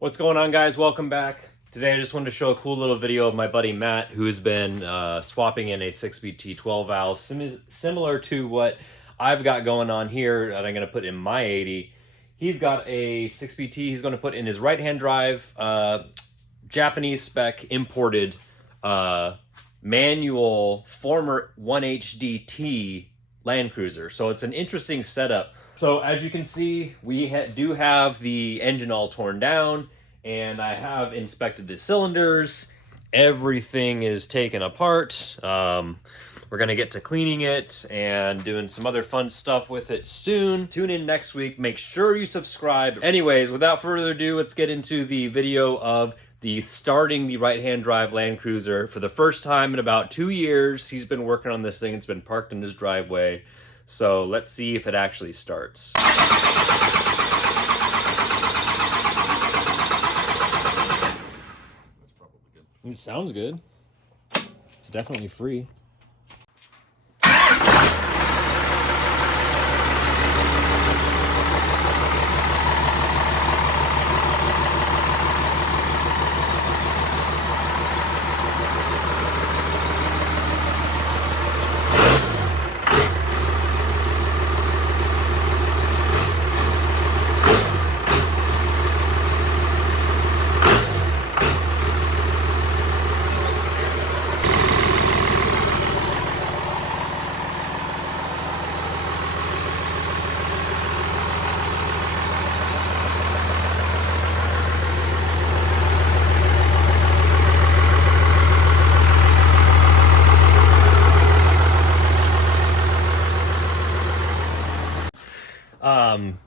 What's going on, guys? Welcome back. Today I just wanted to show a cool little video of my buddy Matt, who's been swapping in a 6-speed T12 valve, similar to what I've got going on here that I'm going to put in my 80. He's got a 6-speed T he's going to put in his right-hand drive, Japanese spec, imported, manual, former 1HD T Land Cruiser. So it's an interesting setup. So as you can see, we do have the engine all torn down, and I have inspected the cylinders. Everything is taken apart. We're gonna get to cleaning it and doing some other fun stuff with it soon. Tune in next week. Make sure you subscribe. Anyways, without further ado, let's get into the video of starting the right-hand drive Land Cruiser. For the first time in about 2 years, he's been working on this thing. It's been parked in his driveway. So let's see if it actually starts. That's probably good. It sounds good. It's definitely free.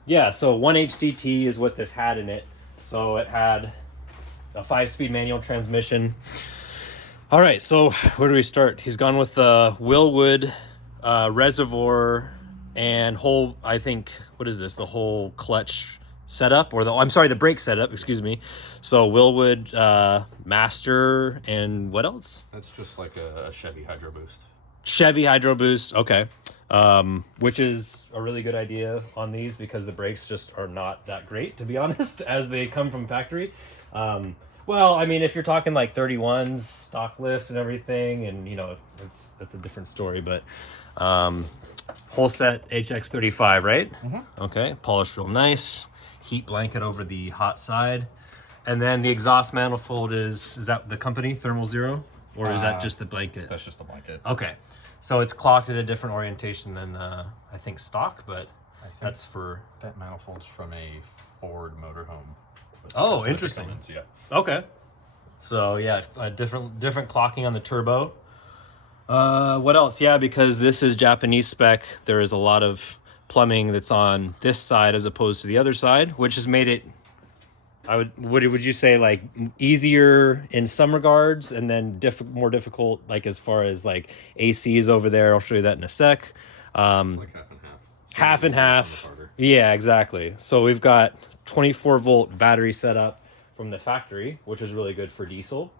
Yeah, so 1HDT is what this had in it. So it had a 5-speed manual transmission. All right, so where do we start? He's gone with the Willwood reservoir and whole, I think, what is this? The whole clutch setup, or the brake setup, excuse me. So Willwood Master, and what else? That's just like a Chevy Hydro Boost. Chevy Hydro Boost, okay. Which is a really good idea on these because the brakes just are not that great, to be honest, as they come from factory. Well, I mean, if you're talking like 31s, stock lift and everything, and you know, that's a different story, but whole set HX35, right? Mm-hmm. Okay, polished real nice. Heat blanket over the hot side. And then the exhaust manifold is that the company, Thermal Zero? Or is that just the blanket? That's just the blanket. Okay. So it's clocked at a different orientation than I think stock, but that's for... That manifold's from a Ford motorhome. Oh, interesting. Yeah. Okay. So yeah, a different clocking on the turbo. What else? Yeah, because this is Japanese spec, there is a lot of plumbing that's on this side as opposed to the other side, which has made it, would you say, like, easier in some regards, and then more difficult, like as far as like AC is over there. I'll show you that in a sec. Like half and half. Half and half. Yeah, exactly. So we've got 24-volt battery setup from the factory, which is really good for diesel.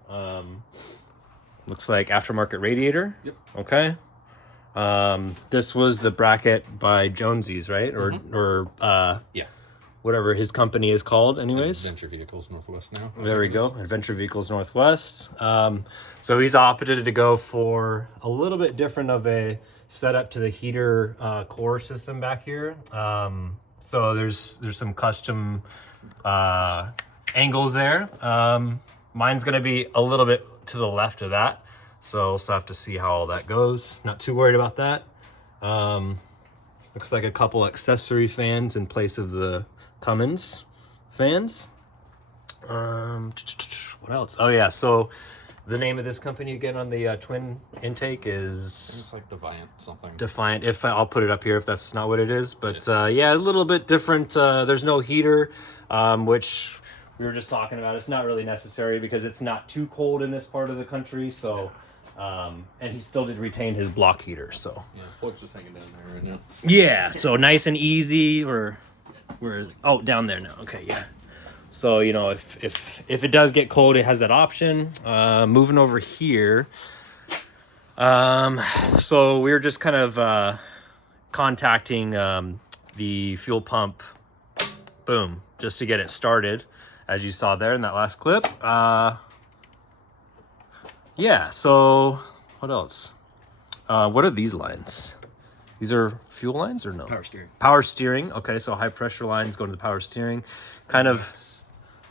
Looks like aftermarket radiator. Yep. Okay. This was the bracket by Jonesy's, right? Or yeah. Whatever his company is called, anyways. Adventure Vehicles Northwest now. There we go, Adventure Vehicles Northwest. So he's opted to go for a little bit different of a setup to the heater core system back here. So there's some custom angles there. Mine's gonna be a little bit to the left of that, so we'll still have to see how all that goes. Not too worried about that. Looks like a couple accessory fans in place of the Cummins fans. What else? Oh yeah, so the name of this company again on the twin intake is... It's like Defiant something. Defiant. If I'll put it up here if that's not what it is, but yeah, a little bit different. There's no heater, which we were just talking about. It's not really necessary because it's not too cold in this part of the country, so... and he still did retain his block heater, so... Yeah, plug's just hanging down there right now. Yeah, so nice and easy, or... Where is it? Oh, down there now. Okay, yeah. So, you know, if it does get cold, it has that option. Moving over here. So we were just kind of contacting the fuel pump, boom, just to get it started. as you saw there in that last clip. Yeah, so what else? What are these lines? These are fuel lines or no? Power steering. Power steering. Okay, so high pressure lines going to the power steering. Kind of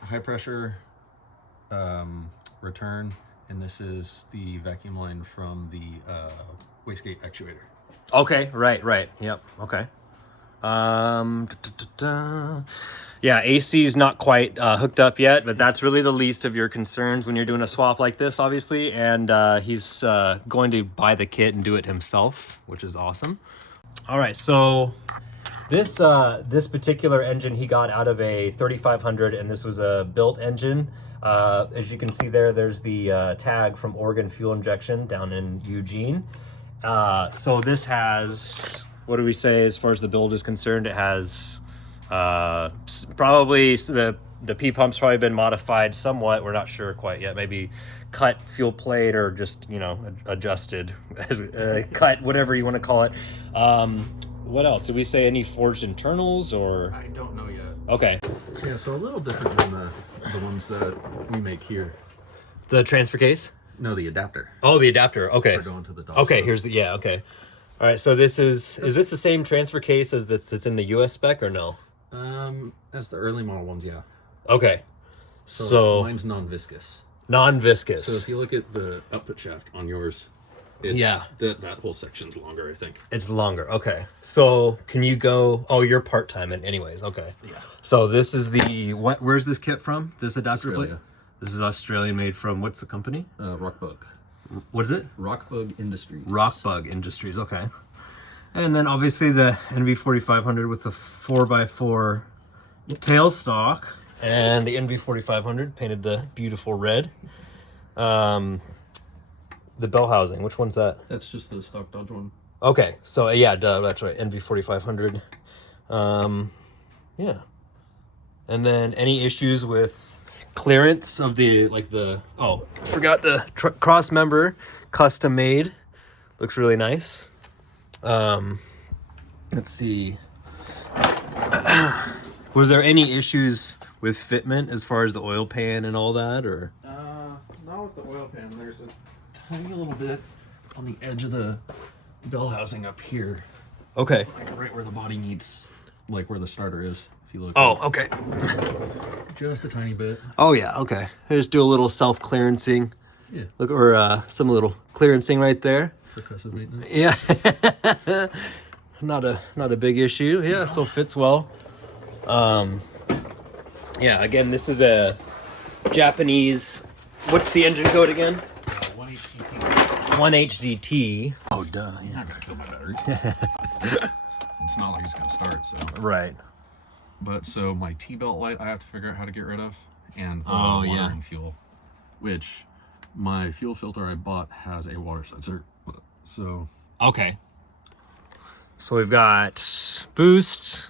high pressure return, and this is the vacuum line from the wastegate actuator. okay, right. Yep. Okay. Yeah, AC is not quite hooked up yet, but that's really the least of your concerns when you're doing a swap like this, obviously. And he's going to buy the kit and do it himself, which is awesome. All right, so this particular engine he got out of a 3500, and this was a built engine. As you can see there, there's the tag from Oregon Fuel Injection down in Eugene. So this has, what do we say as far as the build is concerned? It has probably the P pump's probably been modified somewhat. We're not sure quite yet. Maybe cut fuel plate or just, you know, adjusted, cut, whatever you want to call it. What else? Did we say any forged internals or? I don't know yet. Okay. Yeah, so a little different than the ones that we make here. The transfer case? No, the adapter. Oh, the adapter. Okay. For going to the dock. Okay, here's the, yeah, okay. All right, so is this the same transfer case as that's in the US spec or no? As the early model ones, yeah. Okay. So mine's non-viscous. non-viscous. So if you look at the output shaft on yours, it's, Yeah. that whole section's longer, I think. It's longer. Okay. So can you go, oh, you're part-time anyways. Okay. Yeah. So this is the, where's this kit from? This adapter plate? Australia. This is Australian, made from, what's the company? Rockbug. What is it? Rockbug Industries. Rockbug Industries. Okay. And then obviously the NV4500 with the 4x4 tailstock, and the NV4500 painted the beautiful red. The bell housing, which one's that? That's just the stock Dodge one. Okay, so yeah, duh, that's right, NV4500. Yeah. And then any issues with clearance of the, like the, oh, forgot the cross member, custom made. Looks really nice. Let's see. Was there any issues with fitment as far as the oil pan and all that, or? Not with the oil pan. There's a tiny little bit on the edge of the bell housing up here, Okay. like right where the body meets, like where the starter is. If you look. Oh, okay. Just a tiny bit. Oh yeah, okay. Just do a little self-clearancing. Yeah. Look, or some little clearancing right there. Percussive maintenance. Yeah. not a big issue. Yeah, so fits well. Yeah, again, this is a Japanese, what's the engine code again? 1HDT. Oh, duh. I'm Yeah. not gonna kill my battery. It's not like it's gonna start, so. Right. But so my T-belt light I have to figure out how to get rid of, and the Oh, yeah. watering fuel, which my fuel filter I bought has a water sensor. So Okay. So we've got boost,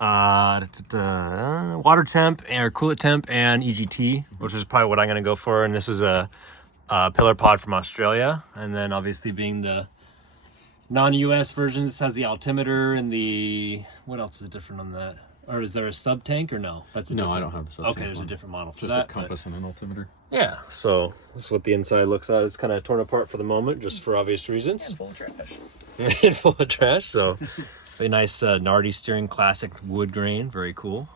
water temp, or coolant temp, and EGT, which is probably what I'm going to go for. And this is a pillar pod from Australia. And then obviously being the non-US versions has the altimeter and the, what else is different on that? Or is there a sub tank or no? That's a no, different, I don't have the sub. Okay, there's a different model for just that. a compass and an altimeter. Yeah, so this is what the inside looks like. It's kind of torn apart for the moment, just for obvious reasons. And full of trash. And full of trash, so very nice Nardi steering, classic wood grain, very cool.